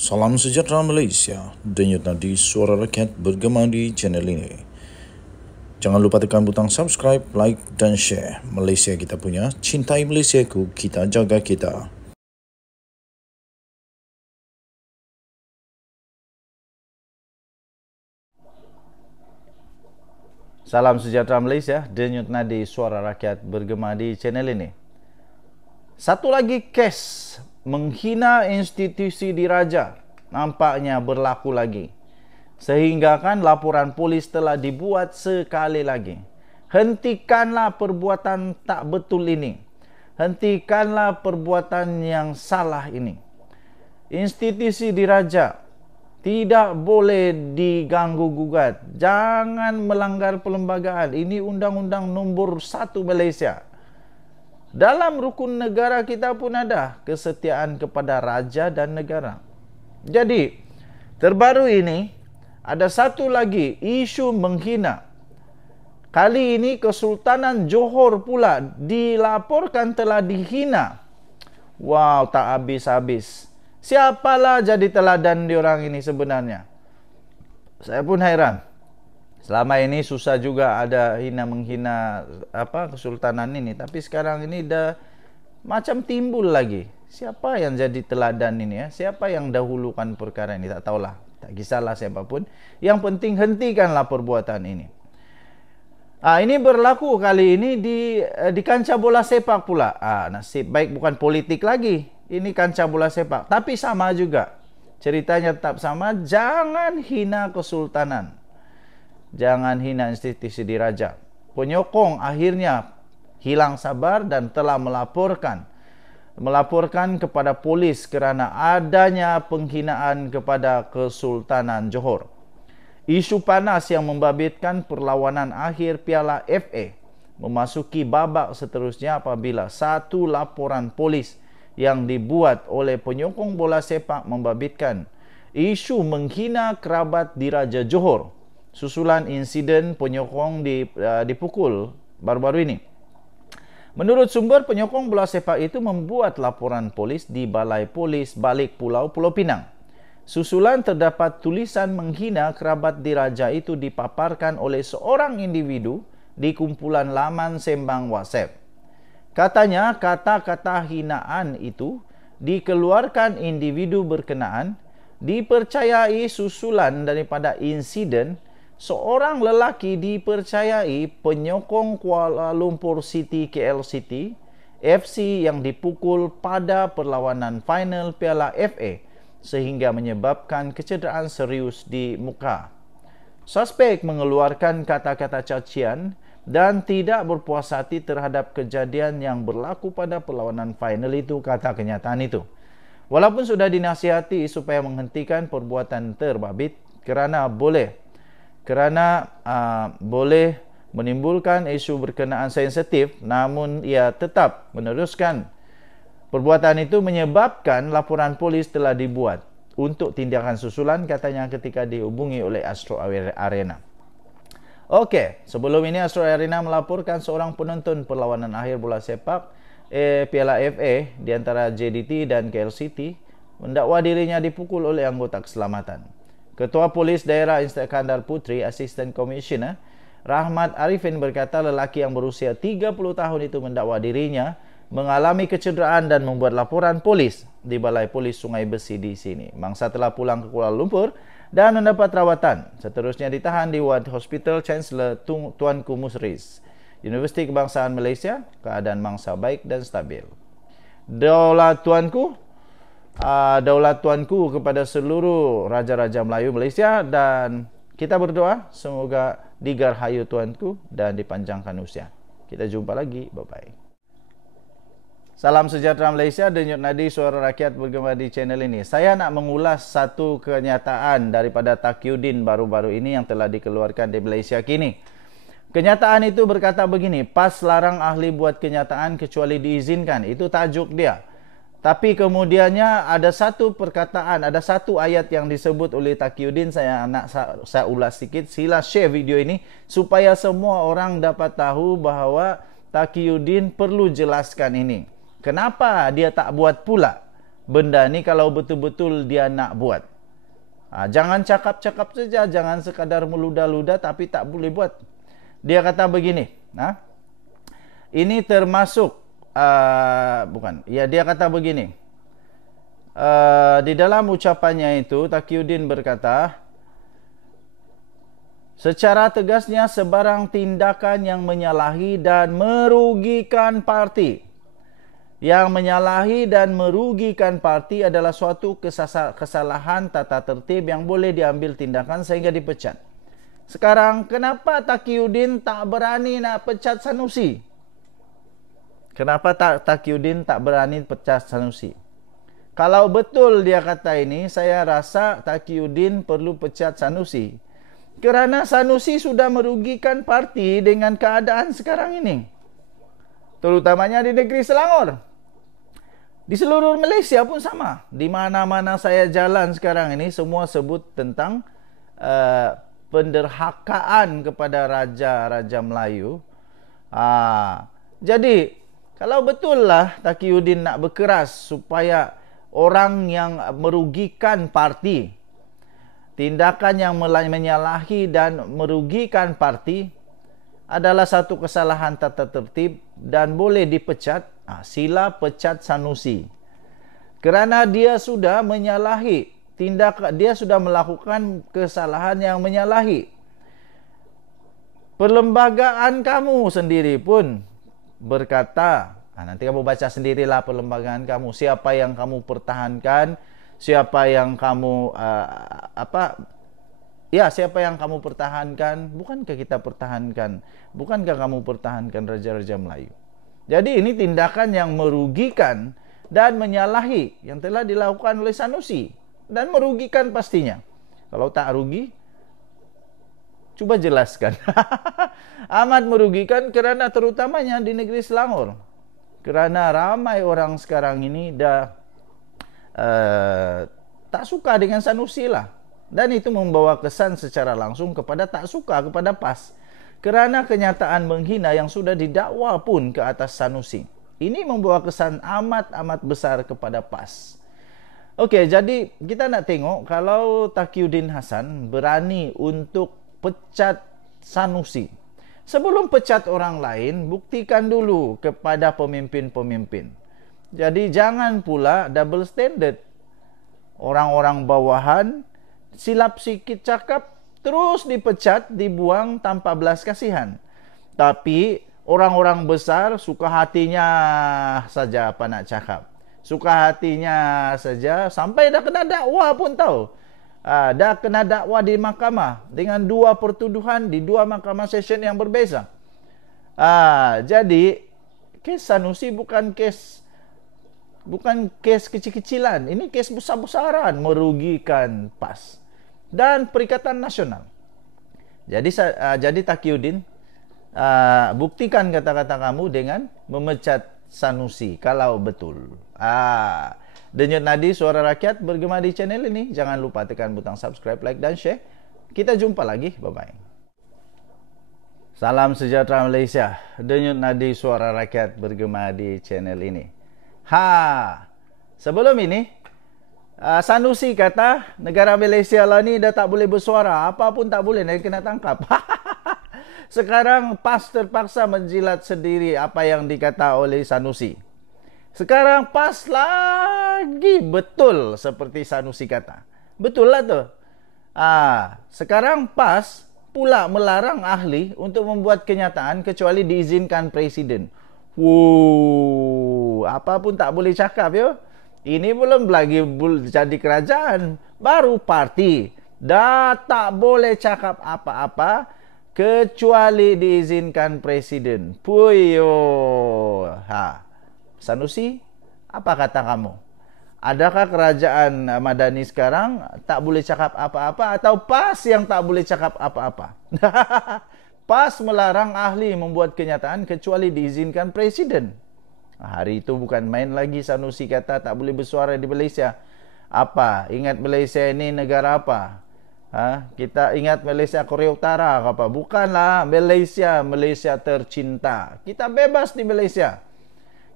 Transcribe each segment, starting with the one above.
Salam sejahtera Malaysia, denyut nadi suara rakyat bergema di channel ini. Jangan lupa tekan butang subscribe, like dan share. Malaysia kita punya, cintai Malaysiaku, kita jaga kita. Salam sejahtera Malaysia, denyut nadi suara rakyat bergema di channel ini. Satu lagi kes menghina institusi diraja nampaknya berlaku lagi. Sehingga kan laporan polis telah dibuat sekali lagi. Hentikanlah perbuatan tak betul ini. Hentikanlah perbuatan yang salah ini. Institusi diraja tidak boleh diganggu gugat. Jangan melanggar perlembagaan. Ini Undang-Undang Nombor 1 Malaysia. Dalam rukun negara kita pun ada kesetiaan kepada raja dan negara. Jadi, terbaru ini ada satu lagi isu menghina. Kali ini Kesultanan Johor pula dilaporkan telah dihina. Wow, tak habis-habis. Siapalah jadi teladan diorang ini sebenarnya? Saya pun heran. Selama ini susah juga ada menghina kesultanan ini, tapi sekarang ini dah macam timbul lagi. Siapa yang jadi teladan ini ya? Siapa yang dahulukan perkara ini? Tak tahulah. Tak kisahlah siapapun. Yang penting hentikanlah perbuatan ini. Ini berlaku kali ini di kancah bola sepak pula. Nasib baik bukan politik lagi. Ini kancah bola sepak. Tapi sama juga. Ceritanya tetap sama. Jangan hina kesultanan. Jangan hina institusi diraja. Penyokong akhirnya hilang sabar dan telah melaporkan kepada polis kerana adanya penghinaan kepada Kesultanan Johor. Isu panas yang membabitkan perlawanan akhir Piala FA memasuki babak seterusnya apabila satu laporan polis yang dibuat oleh penyokong bola sepak membabitkan isu menghina kerabat diraja Johor susulan insiden penyokong dipukul baru-baru ini. Menurut sumber, penyokong bola sepak itu membuat laporan polis di Balai Polis Balik Pulau Pinang. Susulan terdapat tulisan menghina kerabat diraja itu dipaparkan oleh seorang individu di kumpulan laman sembang WhatsApp. Katanya kata-kata hinaan itu dikeluarkan individu berkenaan dipercayai susulan daripada insiden seorang lelaki dipercayai penyokong Kuala Lumpur City KL City FC yang dipukul pada perlawanan final Piala FA sehingga menyebabkan kecederaan serius di muka. Suspek mengeluarkan kata-kata cacian dan tidak berpuas hati terhadap kejadian yang berlaku pada perlawanan final itu, kata kenyataan itu. Walaupun sudah dinasihati supaya menghentikan perbuatan terbabit kerana boleh menimbulkan isu berkenaan sensitif, namun ia tetap meneruskan. Perbuatan itu menyebabkan laporan polis telah dibuat untuk tindakan susulan, katanya ketika dihubungi oleh Astro Arena. Okey, sebelum ini Astro Arena melaporkan seorang penonton perlawanan akhir bola sepak Piala FA di antara JDT dan KL City mendakwa dirinya dipukul oleh anggota keselamatan. Ketua Polis Daerah Iskandar Putri, Asisten Komisioner Rahmat Arifin berkata lelaki yang berusia 30 tahun itu mendakwa dirinya mengalami kecederaan dan membuat laporan polis di Balai Polis Sungai Besi di sini. Mangsa telah pulang ke Kuala Lumpur dan mendapat rawatan. Seterusnya ditahan di Ward Hospital Chancellor Tuanku Musris, Universiti Kebangsaan Malaysia. Keadaan mangsa baik dan stabil. Daulat Tuanku kepada seluruh raja-raja Melayu Malaysia, dan kita berdoa semoga digarhayu Tuanku dan dipanjangkan usia. Kita jumpa lagi. Bye-bye. Salam sejahtera Malaysia, denyut nadi suara rakyat bergema di channel ini. Saya nak mengulas satu kenyataan daripada Taqiyuddin baru-baru ini yang telah dikeluarkan di Malaysia kini. Kenyataan itu berkata begini, PAS larang ahli buat kenyataan kecuali diizinkan. Itu tajuk dia. Tapi kemudiannya ada satu perkataan, ada satu ayat yang disebut oleh Taqiyuddin. Saya ulas sikit. Sila share video ini supaya semua orang dapat tahu bahawa Taqiyuddin perlu jelaskan ini. Kenapa dia tak buat pula benda ni kalau betul-betul dia nak buat. Jangan cakap-cakap saja, jangan sekadar meludah-ludah tapi tak boleh buat. Dia kata begini, ini termasuk dia kata begini. Di dalam ucapannya itu Taqiyuddin berkata, secara tegasnya sebarang tindakan yang menyalahi dan merugikan parti. Yang menyalahi dan merugikan parti adalah suatu kesalahan tata tertib yang boleh diambil tindakan sehingga dipecat. Sekarang, kenapa Taqiyuddin tak berani nak pecat Sanusi? Kenapa Taqiyuddin tak berani pecat Sanusi? Kalau betul dia kata ini, saya rasa Taqiyuddin perlu pecat Sanusi. Kerana Sanusi sudah merugikan parti dengan keadaan sekarang ini. Terutamanya di negeri Selangor. Di seluruh Malaysia pun sama. Di mana-mana saya jalan sekarang ini, semua sebut tentang penderhakaan kepada Raja Melayu. Jadi, kalau betul lah Taqiyuddin nak berkeras supaya orang yang merugikan parti, tindakan yang menyalahi dan merugikan parti adalah satu kesalahan tata tertib dan boleh dipecat, sila pecat Sanusi. Kerana dia sudah menyalahi dia sudah melakukan kesalahan yang menyalahi. Perlembagaan kamu sendiri pun berkata, nanti kamu baca sendirilah perlembagaan kamu, siapa yang kamu pertahankan, siapa yang kamu siapa yang kamu pertahankan, bukankah kita pertahankan, bukankah kamu pertahankan Raja-Raja Melayu. Jadi ini tindakan yang merugikan dan menyalahi yang telah dilakukan oleh Sanusi. Dan merugikan pastinya. Kalau tak rugi, cuba jelaskan. Amat merugikan kerana terutamanya di negeri Selangor. Kerana ramai orang sekarang ini dah tak suka dengan Sanusi lah. Dan itu membawa kesan secara langsung kepada tak suka kepada PAS. Kerana kenyataan menghina yang sudah didakwa pun ke atas Sanusi. Ini membawa kesan amat besar kepada PAS. Okey, jadi kita nak tengok kalau Taqiyuddin Hasan berani untuk pecat Sanusi. Sebelum pecat orang lain, buktikan dulu kepada pemimpin-pemimpin. Jadi jangan pula double standard. Orang-orang bawahan silap sikit cakap, terus dipecat, dibuang tanpa belas kasihan. Tapi orang-orang besar suka hatinya saja apa nak cakap. Suka hatinya saja sampai dah kena dakwa pun tahu. Dah kena dakwa di mahkamah dengan 2 pertuduhan di 2 mahkamah session yang berbeza. Jadi kes Sanusi bukan kes kecil-kecilan. Ini kes besar-besaran merugikan PAS dan Perikatan Nasional. Jadi Taqiyuddin, buktikan kata-kata kamu dengan memecat Sanusi kalau betul. Denyut Nadi Suara Rakyat bergema di channel ini. Jangan lupa tekan butang subscribe, like dan share. Kita jumpa lagi. Bye-bye. Salam sejahtera Malaysia. Denyut Nadi Suara Rakyat bergema di channel ini. Sebelum ini Sanusi kata negara Malaysia lah ni dah tak boleh bersuara. Apa pun tak boleh, nak kena tangkap. Sekarang PAS terpaksa menjilat sendiri apa yang dikata oleh Sanusi. Sekarang PAS lagi betul seperti Sanusi kata. Betul lah tu. Sekarang PAS pula melarang ahli untuk membuat kenyataan kecuali diizinkan Presiden. Apa pun tak boleh cakap ya. Ini belum lagi jadi kerajaan. Baru parti. Dah tak boleh cakap apa-apa kecuali diizinkan Presiden. Sanusi, apa kata kamu? Adakah kerajaan Madani sekarang tak boleh cakap apa-apa atau PAS yang tak boleh cakap apa-apa? PAS melarang ahli membuat kenyataan kecuali diizinkan Presiden. Hari itu bukan main lagi Sanusi kata tak boleh bersuara di Malaysia. Apa? Ingat Malaysia ini negara apa? Kita ingat Malaysia Korea Utara ke apa? Bukanlah Malaysia tercinta. Kita bebas di Malaysia.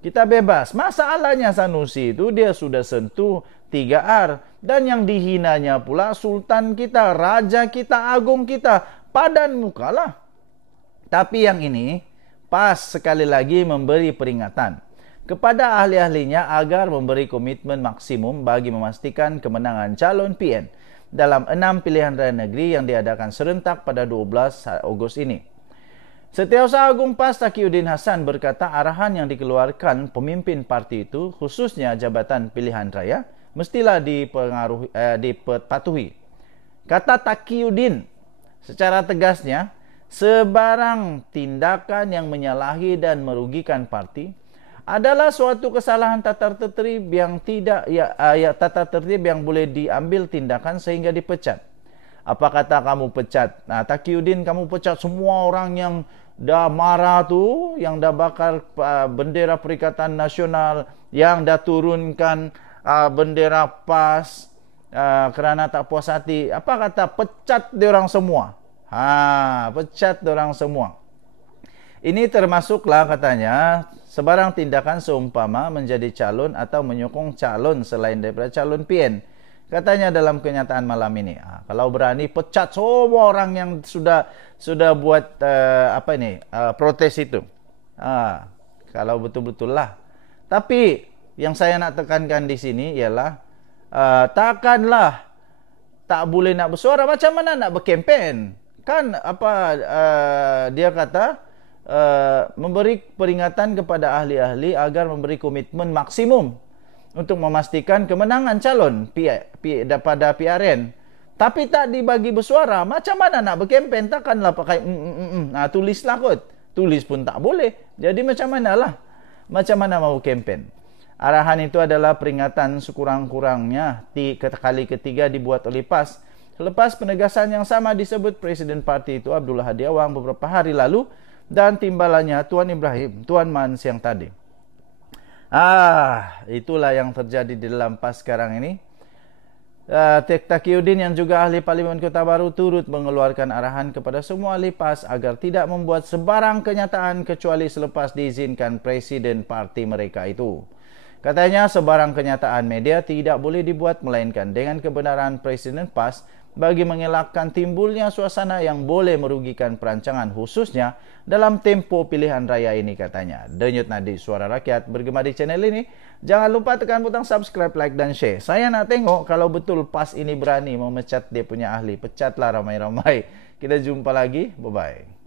Kita bebas. Masalahnya Sanusi itu dia sudah sentuh 3R. Dan yang dihinanya pula sultan kita, raja kita, agung kita. Padan mukalah. Tapi yang ini pas sekali lagi memberi peringatan kepada ahli-ahlinya agar memberi komitmen maksimum bagi memastikan kemenangan calon PN dalam 6 pilihan raya negeri yang diadakan serentak pada 12 Ogos ini. Setiausaha Agung PAS Taqiyuddin Hasan berkata arahan yang dikeluarkan pemimpin parti itu, khususnya jabatan pilihan raya, mestilah dipatuhi. Kata Taqiyuddin secara tegasnya, sebarang tindakan yang menyalahi dan merugikan parti adalah suatu kesalahan tata tertib yang tata tertib yang boleh diambil tindakan sehingga dipecat. Apa kata kamu pecat? Nah, Taqiyuddin, kamu pecat semua orang yang dah marah tu, yang dah bakar bendera Perikatan Nasional, yang dah turunkan bendera PAS kerana tak puas hati. Apa kata? Pecat diorang semua. Pecat diorang semua. Ini termasuklah katanya sebarang tindakan seumpama menjadi calon atau menyokong calon selain daripada calon PN. Katanya dalam kenyataan malam ini, kalau berani pecat semua orang yang sudah buat protes itu. Kalau betul-betul lah. Tapi yang saya nak tekankan di sini ialah takkanlah tak boleh nak bersuara, macam mana nak berkempen? Kan dia kata memberi peringatan kepada ahli-ahli agar memberi komitmen maksimum untuk memastikan kemenangan calon pada PRN. Tapi tak dibagi bersuara. Macam mana nak berkempen? Takkanlah pakai tulislah kot. Tulis pun tak boleh. Jadi macam manalah? Macam mana mau kempen? Arahan itu adalah peringatan sekurang-kurangnya kali ketiga dibuat oleh PAS. Selepas penegasan yang sama disebut Presiden Parti itu Abdullah Hadi Awang beberapa hari lalu dan timbalannya Tuan Ibrahim, Tuan Man siang tadi. Itulah yang terjadi di dalam PAS sekarang ini. Taqiyuddin yang juga ahli Parlimen Kota Baru turut mengeluarkan arahan kepada semua ahli PAS agar tidak membuat sebarang kenyataan kecuali selepas diizinkan Presiden parti mereka itu. Katanya sebarang kenyataan media tidak boleh dibuat melainkan dengan kebenaran Presiden PAS bagi mengelakkan timbulnya suasana yang boleh merugikan perancangan khususnya dalam tempo pilihan raya ini, katanya. Denyut nadi suara rakyat bergema di channel ini. Jangan lupa tekan butang subscribe, like dan share. Saya nak tengok kalau betul PAS ini berani memecat dia punya ahli. Pecatlah ramai-ramai. Kita jumpa lagi. Bye-bye.